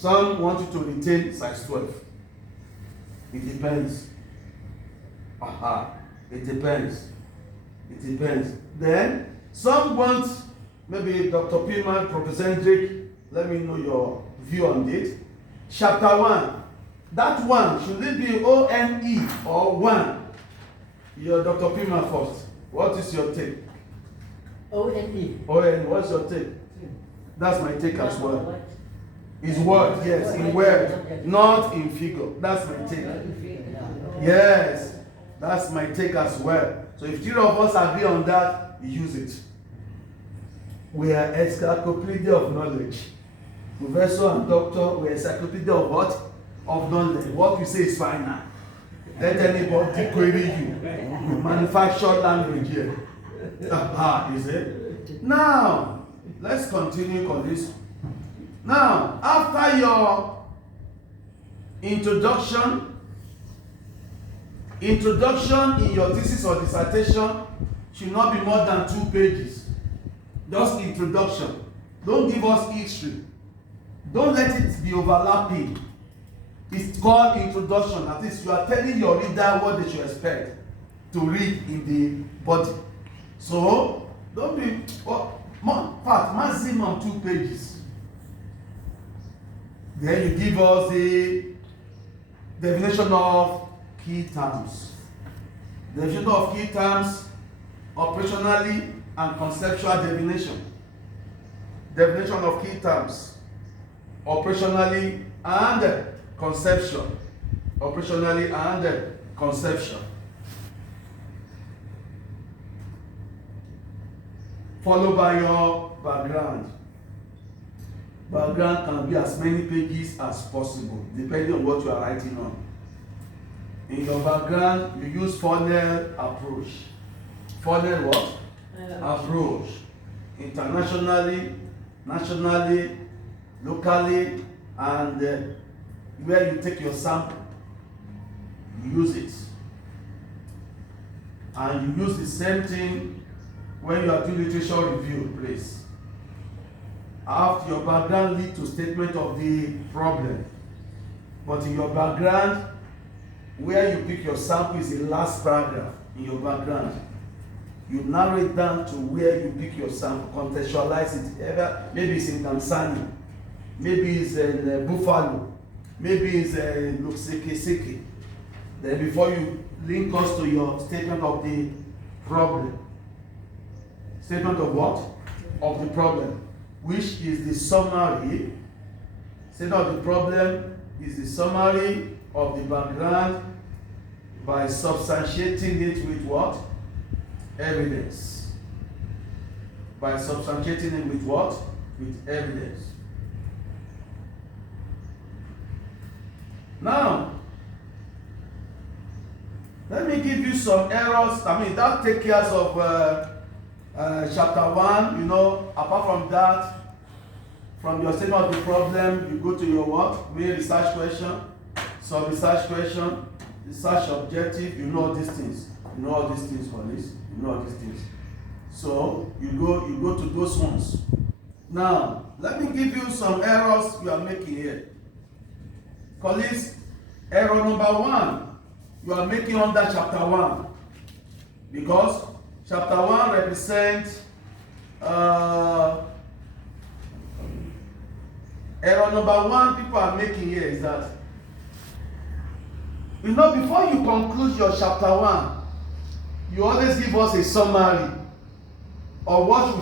Some want you to retain size 12. It depends. It depends. It depends. Then some want, maybe Dr. Piman, Professor Hendrik, let me know your view on it. Chapter 1. That one, should it be O-N-E or 1? Your Dr. Piman first. What is your take? O-N-E. O-N, what's your take? That's my take as well. Is word, yes, in word, not in figure. That's my take. Yes, that's my take as well. So if three of us agree on that, use it. We are encyclopedia of knowledge. Professor and doctor, we are encyclopedia of what? Of knowledge. What we say is final. Let anybody query you. You manufacture language here. Is it? Now, let's continue on this. Now, after your introduction in your thesis or dissertation should not be more than 2 pages. Just introduction. Don't give us history. Don't let it be overlapping. It's called introduction. At least you are telling your reader what they should expect to read in the body. So, don't be, maximum 2 pages. Then you give us the definition of key terms. Definition of key terms, operationally and conceptual definition. Definition of key terms, operationally and conceptual. Operationally and conceptual. Followed by your background. Background can be as many pages as possible, depending on what you are writing on. In your background, you use funnel approach. Funnel what? Approach. Internationally, nationally, locally, and where you take your sample, you use it. And you use the same thing when you are doing literature review, please. After your background lead to statement of the problem. But in your background, where you pick your sample is the last paragraph in your background. You narrow it down to where you pick your sample, contextualize it. Maybe it's in Tanzania, maybe it's in Buffalo, maybe it's in Luxeke. Then before you link us to your statement of the problem. Statement of what? Of the problem. Which is the summary. Statement of the problem is the summary of the background by substantiating it with what? Evidence. By substantiating it with what? With evidence. Now, let me give you some errors. That takes care of chapter 1, apart from that, from your statement of the problem, you go to your what? Main research question, sub-research question, research objective, you know all these things. You know all these things, colleagues. You know all these things. So, you go to those ones. Now, let me give you some errors you are making here. Colleagues, error number 1, you are making under chapter 1. Because chapter 1 represents error number 1 people are making here is that, before you conclude your chapter 1, you always give us a summary of what